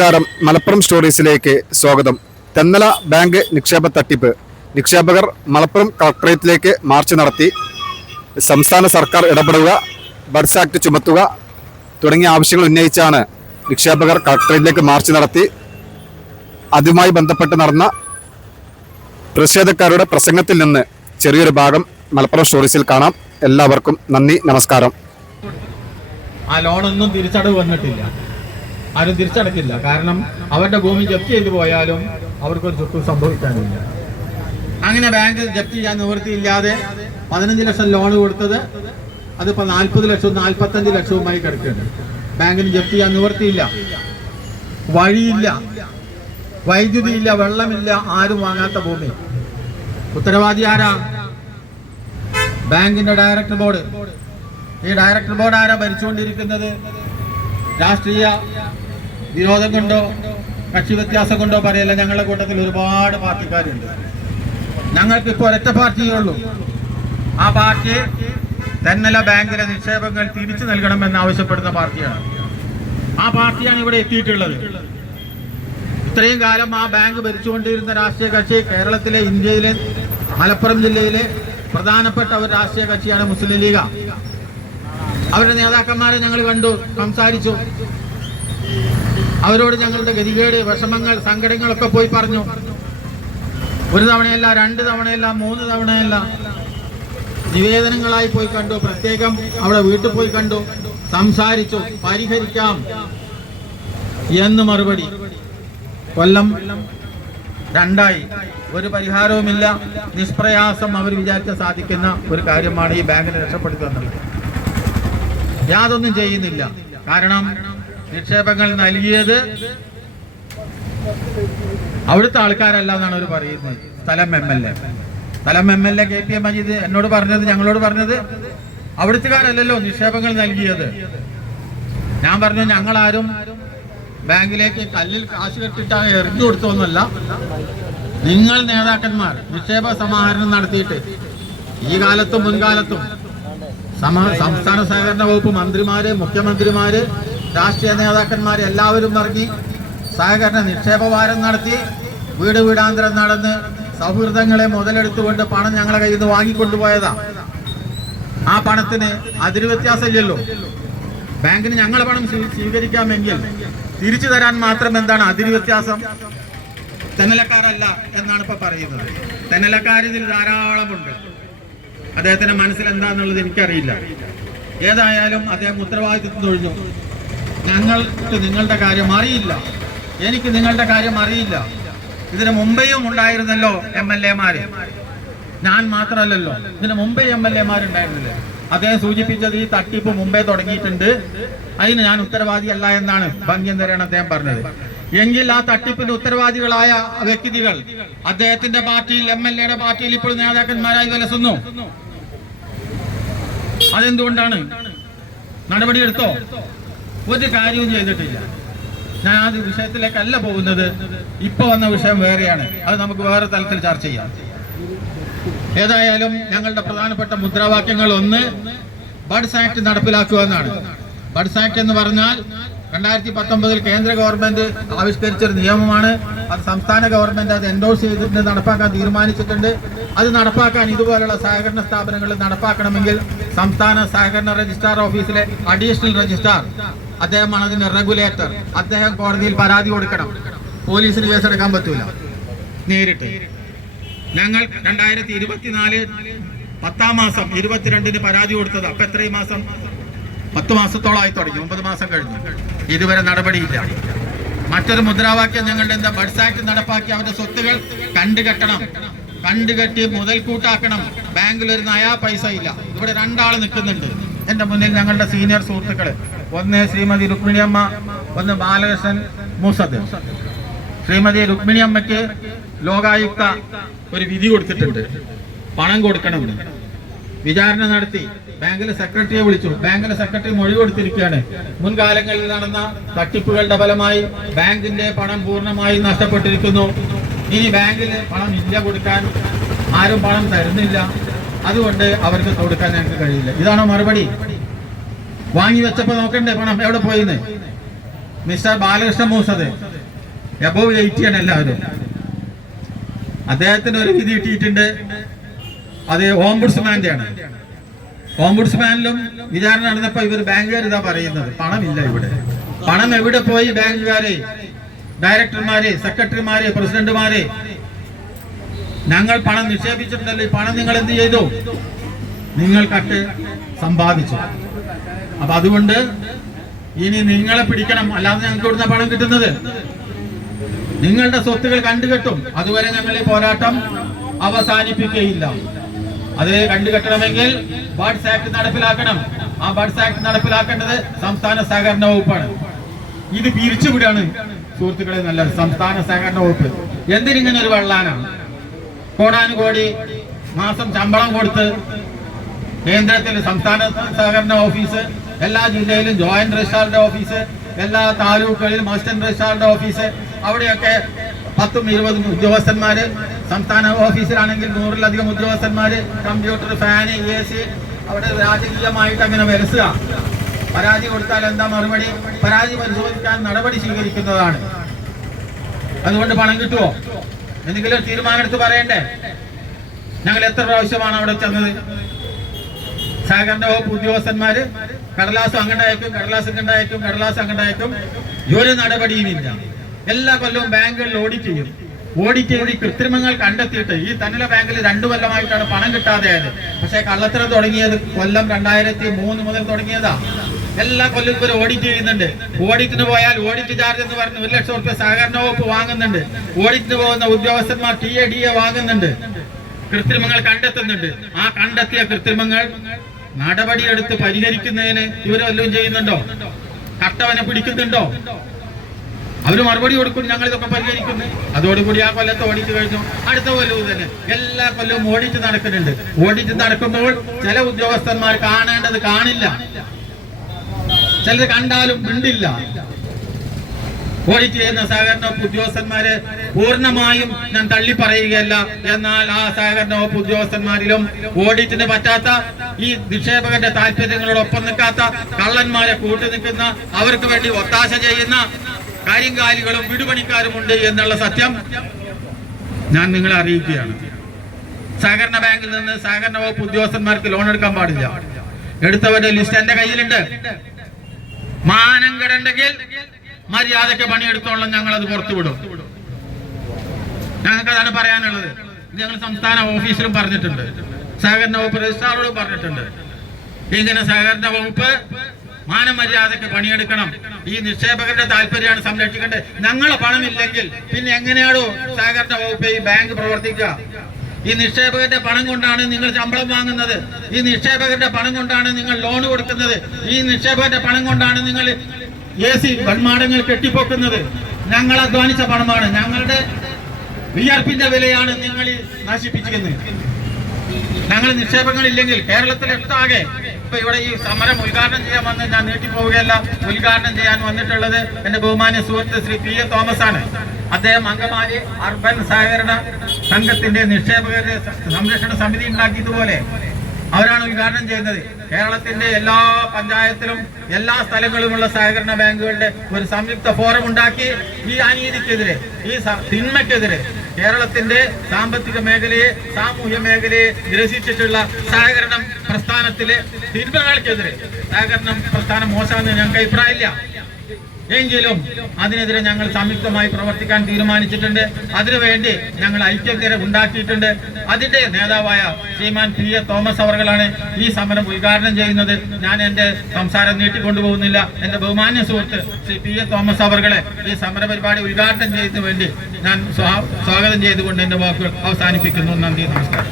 നമസ്കാരം. മലപ്പുറം സ്റ്റോറീസിലേക്ക് സ്വാഗതം. തെന്നല ബാങ്ക് നിക്ഷേപ തട്ടിപ്പ്. നിക്ഷേപകർ മലപ്പുറം കളക്ടറേറ്റിലേക്ക് മാർച്ച് നടത്തി. സംസ്ഥാന സർക്കാർ ഇടപെടുക, ബഡ്സ് ആക്ട് ചുമത്തുക തുടങ്ങിയ ആവശ്യങ്ങൾ ഉന്നയിച്ചാണ് നിക്ഷേപകർ കളക്ടറേറ്റിലേക്ക് മാർച്ച് നടത്തി. അതുമായി ബന്ധപ്പെട്ട് നടന്ന പ്രതിഷേധക്കാരുടെ പ്രസംഗത്തിൽ നിന്ന് ചെറിയൊരു ഭാഗം മലപ്പുറം സ്റ്റോറീസിൽ കാണാം. എല്ലാവർക്കും നന്ദി, നമസ്കാരം. ആ ലോണൊന്നും തിരിച്ചടവ് വന്നിട്ടില്ല, ആരും തിരിച്ചടക്കില്ല. കാരണം അവരുടെ ഭൂമി ജപ്തി ചെയ്തു പോയാലും അവർക്കൊരു ചുക്കും സംഭവിക്കാനില്ല. അങ്ങനെ ബാങ്ക് ജപ്തി ചെയ്യാൻ നിവൃത്തിയില്ലാതെ 15 ലക്ഷം ലോൺ കൊടുത്തത് അതിപ്പോൾ 40 ലക്ഷവും 45 ലക്ഷവുമായി കിടക്കുന്നുണ്ട്. ബാങ്കിന് ജപ്തി ചെയ്യാൻ നിവൃത്തിയില്ല, വഴിയില്ല, വൈദ്യുതിയില്ല, വെള്ളമില്ല, ആരും വാങ്ങാത്ത ഭൂമി. ഉത്തരവാദി ആരാ? ബാങ്കിന്റെ ഡയറക്ടർ ബോർഡ്. ഈ ഡയറക്ടർ ബോർഡ് ആരാ ഭരിച്ചുകൊണ്ടിരിക്കുന്നത്? രാഷ്ട്രീയ വിരോധം കൊണ്ടോ കക്ഷി വ്യത്യാസം കൊണ്ടോ പറയല്ല, ഞങ്ങളുടെ കൂട്ടത്തിൽ ഒരുപാട് പാർട്ടിക്കാരുണ്ട്. ഞങ്ങൾക്കിപ്പോൾ ഒരൊറ്റ പാർട്ടിയേ ഉള്ളൂ. ആ പാർട്ടി തെന്നല ബാങ്കിലെ നിക്ഷേപങ്ങൾ തിരിച്ചു നൽകണമെന്ന് ആവശ്യപ്പെടുന്ന പാർട്ടിയാണ്. ആ പാർട്ടിയാണ് ഇവിടെ എത്തിയിട്ടുള്ളത്. ഇത്രയും കാലം ആ ബാങ്ക് ഭരിച്ചുകൊണ്ടിരുന്ന രാഷ്ട്രീയ കക്ഷി കേരളത്തിലെ, ഇന്ത്യയിലെ, മലപ്പുറം ജില്ലയിലെ പ്രധാനപ്പെട്ട ഒരു രാഷ്ട്രീയ കക്ഷിയാണ് മുസ്ലിം ലീഗ്. അവരുടെ നേതാക്കന്മാരെ ഞങ്ങൾ കണ്ടു, സംസാരിച്ചു. അവരോട് ഞങ്ങളുടെ ഗതികേട്, വിഷമങ്ങൾ, സങ്കടങ്ങളൊക്കെ പോയി പറഞ്ഞു. ഒരു തവണയല്ല, 2 തവണയല്ല, 3 തവണയല്ല, നിവേദനങ്ങളായി പോയി കണ്ടു. പ്രത്യേകം അവിടെ വീട്ടിൽ പോയി കണ്ടു, സംസാരിച്ചു. പരിഹരിക്കാം എന്ന് മറുപടി. കൊല്ലം 2ആയി, ഒരു പരിഹാരവുമില്ല. നിഷ്പ്രയാസം അവർ വിചാരിച്ച സാധിക്കുന്ന ഒരു കാര്യമാണ് ഈ ബാങ്കിനെ രക്ഷപ്പെടുത്തുക എന്നുള്ളത്. യാതൊന്നും ചെയ്യുന്നില്ല. കാരണം നിക്ഷേപങ്ങൾ നൽകിയത് അവിടുത്തെ ആൾക്കാരല്ല എന്നാണ് അവർ പറയുന്നത്. സ്ഥലം MLA KP മജീദ് എന്നോട് പറഞ്ഞത്, ഞങ്ങളോട് പറഞ്ഞത്, അവിടുത്തുകാരല്ലല്ലോ നിക്ഷേപങ്ങൾ നൽകിയത്. ഞാൻ പറഞ്ഞു, ഞങ്ങളാരും ബാങ്കിലേക്ക് കല്ലിൽ കാശ് കെട്ടിട്ടാണ് എറിഞ്ഞു കൊടുത്തോന്നല്ല. നിങ്ങൾ നേതാക്കന്മാർ നിക്ഷേപ സമാഹരണം നടത്തിയിട്ട് ഈ കാലത്തും മുൻകാലത്തും സംസ്ഥാന സഹകരണ വകുപ്പ് മന്ത്രിമാര്, മുഖ്യമന്ത്രിമാര്, രാഷ്ട്രീയ നേതാക്കന്മാര് എല്ലാവരും ഇറങ്ങി സഹകരണ നിക്ഷേപ വാരം നടത്തി, വീട് വീടാന്തരം നടന്ന് സൗഹൃദങ്ങളെ മുതലെടുത്തുകൊണ്ട് പണം ഞങ്ങളെ കയ്യിൽ നിന്ന് വാങ്ങിക്കൊണ്ടുപോയതാ. ആ പണത്തിന് അതിര് വ്യത്യാസമില്ലല്ലോ. ബാങ്കിന് ഞങ്ങളെ പണം സ്വീകരിക്കാമെങ്കിൽ തിരിച്ചു തരാൻ മാത്രം എന്താണ് അതിര് വ്യത്യാസം? തെന്നലക്കാരല്ല എന്നാണ് ഇപ്പൊ പറയുന്നത്. തെന്നലക്കാരിതിൽ ധാരാളമുണ്ട്. അദ്ദേഹത്തിന്റെ മനസ്സിൽ എന്താന്നുള്ളത് എനിക്കറിയില്ല. ഏതായാലും അദ്ദേഹം ഉത്തരവാദിത്വം ഒഴിഞ്ഞു. ഞങ്ങൾക്ക് നിങ്ങളുടെ കാര്യം അറിയില്ല, എനിക്ക് നിങ്ങളുടെ കാര്യം അറിയില്ല. ഇതിന് മുമ്പേയും ഉണ്ടായിരുന്നല്ലോ MLA-മാര്. ഞാൻ മാത്രമല്ലല്ലോ, ഇതിന് മുമ്പേ MLA-മാരുണ്ടായിരുന്നില്ലേ? അദ്ദേഹം സൂചിപ്പിച്ചത് ഈ തട്ടിപ്പ് മുമ്പേ തുടങ്ങിയിട്ടുണ്ട്, അതിന് ഞാൻ ഉത്തരവാദിയല്ല എന്നാണ് ഭംഗ്യം തരാണ് അദ്ദേഹം പറഞ്ഞത്. എങ്കിൽ ആ തട്ടിപ്പിന്റെ ഉത്തരവാദികളായ വ്യക്തികൾ അദ്ദേഹത്തിന്റെ പാർട്ടിയിൽ, MLA-യുടെ പാർട്ടിയിൽ ഇപ്പോൾ നേതാക്കന്മാരായി വിലസുന്നു. അതെന്തുകൊണ്ടാണ്? നടപടിയെടുത്തോ? ഒരു കാര്യവും ചെയ്തിട്ടില്ല. ഞാൻ ആ വിഷയത്തിലേക്കല്ല പോകുന്നത്. ഇപ്പൊ വന്ന വിഷയം വേറെയാണ്, അത് നമുക്ക് വേറെ തലത്തിൽ ചർച്ച ചെയ്യാം. ഏതായാലും ഞങ്ങളുടെ പ്രധാനപ്പെട്ട മുദ്രാവാക്യങ്ങൾ ഒന്ന്, ബഡ്സ് ആക്ട് നടപ്പിലാക്കുക എന്നാണ്. ബഡ്സ് ആക്ട് എന്ന് പറഞ്ഞാൽ 2019 കേന്ദ്ര ഗവൺമെന്റ് ആവിഷ്കരിച്ചൊരു നിയമമാണ്. അത് സംസ്ഥാന ഗവൺമെന്റ് അത് എൻഡോഴ്സ് ചെയ്തിട്ടുണ്ട്, നടപ്പാക്കാൻ തീരുമാനിച്ചിട്ടുണ്ട്. അത് നടപ്പാക്കാൻ ഇതുപോലുള്ള സഹകരണ സ്ഥാപനങ്ങളിൽ നടപ്പാക്കണമെങ്കിൽ സംസ്ഥാന സഹകരണ രജിസ്ട്രാർ ഓഫീസിലെ അഡീഷണൽ രജിസ്ട്രാർ, അദ്ദേഹമാണ് അതിന്റെ റെഗുലേറ്റർ. അദ്ദേഹം കോടതിയിൽ പരാതി കൊടുക്കണം. പോലീസിന് കേസെടുക്കാൻ പറ്റൂല നേരിട്ട്. ഞങ്ങൾ 2024 10-ാം മാസം 22-ന് പരാതി കൊടുത്തത്. അപ്പൊ എത്രയും മാസം? 10 മാസത്തോളമായി തുടങ്ങി, 9 മാസം കഴിഞ്ഞു, ഇതുവരെ നടപടിയില്ല. മറ്റൊരു മുദ്രാവാക്യം ഞങ്ങളുടെ എന്താ? ബഡ്സ് ആക്ട് നടപ്പാക്കി അവരുടെ സ്വത്തുകൾ കണ്ടുകെട്ടണം, കണ്ടുകെട്ടി മുതൽക്കൂട്ടാക്കണം. ബാങ്കിൽ ഒരു നയാ പൈസ ഇല്ല. ഇവിടെ 2 ആള് നിൽക്കുന്നുണ്ട് എന്റെ മുന്നിൽ, ഞങ്ങളുടെ സീനിയർ സുഹൃത്തുക്കള്. ഒന്ന് ശ്രീമതി രുക്മിണിയമ്മ, ഒന്ന് ബാലകൃഷ്ണൻ മൂസദ്. ശ്രീമതി രുക്മിണിയമ്മയ്ക്ക് ലോകായുക്ത ഒരു വിധി കൊടുത്തിട്ടുണ്ട്, പണം കൊടുക്കണമെന്ന്. വിചാരണ നടത്തി, ബാങ്കിലെ സെക്രട്ടറിയെ വിളിച്ചു. ബാങ്കിലെ സെക്രട്ടറി മൊഴി കൊടുത്തിരിക്കുകയാണ്. മുൻകാലങ്ങളിൽ നടന്ന തട്ടിപ്പുകളുടെ ഫലമായി ബാങ്കിന്റെ പണം പൂർണ്ണമായി നഷ്ടപ്പെട്ടിരിക്കുന്നു. ഇനി ബാങ്കിൽ പണം ഇല്ല കൊടുക്കാൻ, ആരും പണം തരുന്നില്ല, അതുകൊണ്ട് അവർക്ക് കൊടുക്കാൻ ഞങ്ങൾക്ക് കഴിയില്ല. ഇതാണോ മറുപടി? വാങ്ങി വെച്ചപ്പോ നോക്കണ്ടേ പണം എവിടെ പോയിന്ന്? മിസ്റ്റർ ബാലകൃഷ്ണ മൂസദ്, എബോവ് 80 ആണ് എല്ലാവരും. അദ്ദേഹത്തിന് ഒരു വിധി കിട്ടിയിട്ടുണ്ട്, അത് ഓംബുഡ്സ്മാന്റെ ആണ്. ഓംബുഡ്സ്മാനിലും വിചാരണ നടന്നപ്പോ ഇവർ ബാങ്കുകാർ ഇതാ പറയുന്നത്, പണമില്ല ഇവിടെ. പണം എവിടെ പോയി? ബാങ്കുകാരെ, ഡയറക്ടർമാരെ, സെക്രട്ടറിമാരെ, പ്രസിഡന്റുമാരെ, ഞങ്ങൾ പണം നിക്ഷേപിച്ചിട്ടുണ്ടല്ലോ, ഈ പണം നിങ്ങൾ എന്ത് ചെയ്തു? നിങ്ങൾ കട്ട് സമ്പാദിച്ചു. അപ്പൊ അതുകൊണ്ട് ഇനി നിങ്ങളെ പിടിക്കണം, അല്ലാതെ ഞങ്ങൾക്ക് ഇവിടുന്ന പണം കിട്ടുന്നത്. നിങ്ങളുടെ സ്വത്തുകൾ കണ്ടുകെട്ടും. അതുവരെ ഞങ്ങൾ ഈ പോരാട്ടം അവസാനിപ്പിക്കുകയില്ല. അത് കണ്ടുകെട്ടണമെങ്കിൽ ബഡ്സ് ആക്ട് നടപ്പിലാക്കണം. ആ ബഡ്സ് ആക്ട് നടപ്പിലാക്കേണ്ടത് സംസ്ഥാന സഹകരണ വകുപ്പാണ്. ഇത് പിരിച്ചുവിടാണ് സുഹൃത്തുക്കളെ നല്ലത്. സംസ്ഥാന സഹകരണ വകുപ്പ് എന്തിനിങ്ങനെ ഒരു വെള്ളാനാണ്? കോടാനുകോടി മാസം ശമ്പളം കൊടുത്ത് കേന്ദ്രത്തിൽ സംസ്ഥാന സഹകരണ ഓഫീസ്, എല്ലാ ജില്ലയിലും ജോയിന്റ് രജിസ്ട്രാറുടെ ഓഫീസ്, എല്ലാ താലൂക്കുകളിലും അസിസ്റ്റന്റ് രജിസ്ട്രാറുടെ ഓഫീസ്, അവിടെയൊക്കെ 10-20 ഉദ്യോഗസ്ഥന്മാര്, സംസ്ഥാന ഓഫീസിലാണെങ്കിൽ 100-ലധികം ഉദ്യോഗസ്ഥന്മാര്, കമ്പ്യൂട്ടർ, ഫാന്, AC, അവിടെ രാജകീയമായിട്ട് അങ്ങനെ വരസുക. പരാതി കൊടുത്താൽ എന്താ മറുപടി? പരാതി പരിശോധിക്കാൻ നടപടി സ്വീകരിക്കുന്നതാണ്. അതുകൊണ്ട് പണം കിട്ടുമോ? എന്തെങ്കിലും തീരുമാനം എടുത്ത് പറയണ്ടേ? ഞങ്ങൾ എത്ര പ്രാവശ്യമാണ് അവിടെ ചെന്നത്? സഹകരണ വകുപ്പ് ഉദ്യോഗസ്ഥന്മാര് കടലാസ് അങ്ങോട്ടയക്കും, കടലാസ് ഇങ്ങോട്ടയക്കും, കടലാസ് അങ്ങോട്ടയക്കും. ഒരു നടപടിയുമില്ല. എല്ലാ കൊല്ലവും ബാങ്കുകളിൽ ഓഡിറ്റ് ചെയ്യും. ഓഡിറ്റ് ചെയ്ത് കൃത്രിമങ്ങൾ കണ്ടെത്തിയിട്ട് ഈ തന്നല ബാങ്കിൽ 2 കൊല്ലമായിട്ടാണ് പണം കിട്ടാതെയായത്. പക്ഷെ കള്ളത്തരം തുടങ്ങിയത് കൊല്ലം 2003 മുതൽ തുടങ്ങിയതാ. എല്ലാ കൊല്ലവും ഇവർ ഓഡിറ്റ് ചെയ്യുന്നുണ്ട്. ഓഡിറ്റിന് പോയാൽ ഓഡിറ്റ് ചാർജ് എന്ന് പറഞ്ഞ് 1 ലക്ഷം രൂപ സഹകരണ വകുപ്പ് വാങ്ങുന്നുണ്ട്. ഓഡിറ്റിന് പോകുന്ന ഉദ്യോഗസ്ഥന്മാർ TA DA വാങ്ങുന്നുണ്ട്. കൃത്രിമങ്ങൾ കണ്ടെത്തുന്നുണ്ട്. ആ കണ്ടെത്തിയ കൃത്രിമങ്ങൾ നടപടിയെടുത്ത് പരിഹരിക്കുന്നതിന് ഇവർ വല്ലതും ചെയ്യുന്നുണ്ടോ? കട്ടവനെ പിടിക്കുന്നുണ്ടോ? അവര് മറുപടി കൊടുക്കും, ഞങ്ങൾ ഇതൊക്കെ പരിഹരിക്കുന്നു. അതോടുകൂടി ആ കൊല്ലത്തെ ഓഡിറ്റ് കഴിഞ്ഞു. അടുത്ത കൊല്ലവും തന്നെ എല്ലാ കൊല്ലവും ഓഡിറ്റ് നടക്കുന്നുണ്ട്. ഓഡിറ്റ് നടക്കുമ്പോൾ ചില ഉദ്യോഗസ്ഥന്മാർ കാണേണ്ടത് കാണില്ല, ചിലർ കണ്ടാലും മിണ്ടില്ല. ഓഡിറ്റ് ചെയ്യുന്ന സഹകരണ വകുപ്പ് ഉദ്യോഗസ്ഥന്മാരെ പൂർണ്ണമായും ഞാൻ തള്ളി പറയുകയല്ല. എന്നാൽ ആ സഹകരണ വകുപ്പ് ഉദ്യോഗസ്ഥന്മാരിലും ഓഡിറ്റിന് പറ്റാത്ത, ഈ നിക്ഷേപകന്റെ താല്പര്യങ്ങളോടൊപ്പം നിൽക്കാത്ത, കള്ളന്മാരെ കൂട്ടി നിൽക്കുന്ന, അവർക്ക് വേണ്ടി ഒത്താശ ചെയ്യുന്ന കാര്യങ്കാലികളും വിടുപണിക്കാരുമുണ്ട് എന്നുള്ള സത്യം ഞാൻ നിങ്ങളെ അറിയിക്കുകയാണ്. സഹകരണ ബാങ്കിൽ നിന്ന് സഹകരണ വകുപ്പ് ഉദ്യോഗസ്ഥന്മാർക്ക് ലോൺ എടുക്കാൻ പാടില്ല. എടുത്തവരുടെ ലിസ്റ്റ് എന്റെ കയ്യിലുണ്ട്. മാനം കെടണ്ടെങ്കിൽ മര്യാദയ്ക്ക് പണിയെടുത്തോളം ഞങ്ങൾ അത് പുറത്തുവിടും. ഞങ്ങൾക്ക് അതാണ് പറയാനുള്ളത്. ഇത് ഞങ്ങൾ സംസ്ഥാന ഓഫീസിലും പറഞ്ഞിട്ടുണ്ട്, സഹകരണ വകുപ്പ് രജിസ്ട്രാറോടും പറഞ്ഞിട്ടുണ്ട്. ഇങ്ങനെ സഹകരണ വകുപ്പ് മാനമര്യാദയ്ക്ക് പണിയെടുക്കണം. ഈ നിക്ഷേപകരുടെ താല്പര്യമാണ് സംരക്ഷിക്കേണ്ടത്. ഞങ്ങളെ പണമില്ലെങ്കിൽ പിന്നെ എങ്ങനെയാണോ സഹകരണ വകുപ്പ് ഈ ബാങ്ക് പ്രവർത്തിക്കുക? ഈ നിക്ഷേപകരുടെ പണം കൊണ്ടാണ് നിങ്ങൾ ശമ്പളം വാങ്ങുന്നത്. ഈ നിക്ഷേപകരുടെ പണം കൊണ്ടാണ് നിങ്ങൾ ലോൺ കൊടുക്കുന്നത്. ഈ നിക്ഷേപകരുടെ പണം കൊണ്ടാണ് നിങ്ങൾ AC വൺമാടങ്ങൾ കെട്ടിപ്പൊക്കുന്നത്. ഞങ്ങൾ അധ്വാനിച്ച പണമാണ്, ഞങ്ങളുടെ വിയർപ്പിന്റെ വിലയാണ് നിങ്ങൾ നശിപ്പിച്ചിരിക്കുന്നത്. ഞങ്ങൾ നിക്ഷേപങ്ങളില്ലെങ്കിൽ കേരളത്തിലൊട്ടാകെ ഇപ്പൊ ഇവിടെ ഈ സമരം ഉദ്ഘാടനം ചെയ്യാൻ വന്ന് ഞാൻ നീട്ടിപ്പോവുകയല്ല. ഉദ്ഘാടനം ചെയ്യാൻ വന്നിട്ടുള്ളത് എന്റെ ബഹുമാന്യ സുഹൃത്ത് ശ്രീ PA തോമസ് ആണ്. അദ്ദേഹം അങ്കമാലി അർബൻ സഹകരണ സംഘത്തിന്റെ നിക്ഷേപകരുടെ സംരക്ഷണ സമിതി ഉണ്ടാക്കിയതുപോലെ അവരാണ് ഉദ്ഘാടനം ചെയ്യുന്നത്. കേരളത്തിന്റെ എല്ലാ പഞ്ചായത്തിലും എല്ലാ സ്ഥലങ്ങളിലുമുള്ള സഹകരണ ബാങ്കുകളുടെ ഒരു സംയുക്ത ഫോറം ഉണ്ടാക്കി ഈ അനീതിക്കെതിരെ, ഈ തിന്മയ്ക്കെതിരെ, കേരളത്തിന്റെ സാമ്പത്തിക മേഖലയെ, സാമൂഹ്യ മേഖലയെ ഗ്രസിച്ചിട്ടുള്ള സഹകരണം പ്രസ്ഥാനത്തിലെ തിന്മകൾക്കെതിരെ, സഹകരണം പ്രസ്ഥാനം മോശമെന്ന് ഞങ്ങൾക്ക് അഭിപ്രായമില്ല. എങ്കിലും അതിനെതിരെ ഞങ്ങൾ സംയുക്തമായി പ്രവർത്തിക്കാൻ തീരുമാനിച്ചിട്ടുണ്ട്. അതിനുവേണ്ടി ഞങ്ങൾ ഐക്യകര ഉണ്ടാക്കിയിട്ടുണ്ട്. അതിന്റെ നേതാവായ ശ്രീമാൻ PA തോമസ് അവർകളാണ് ഈ സമരം ഉദ്ഘാടനം ചെയ്യുന്നത്. ഞാൻ എന്റെ സംസാരം നീട്ടിക്കൊണ്ടുപോകുന്നില്ല. എന്റെ ബഹുമാന്യ സുഹൃത്ത് ശ്രീ PA തോമസ് അവർകളെ ഈ സമര പരിപാടി ഉദ്ഘാടനം ചെയ്യുന്നതിന് വേണ്ടി ഞാൻ സ്വാഗതം ചെയ്തുകൊണ്ട് എന്റെ വാക്കുകൾ അവസാനിപ്പിക്കുന്നു. നന്ദി, നമസ്കാരം.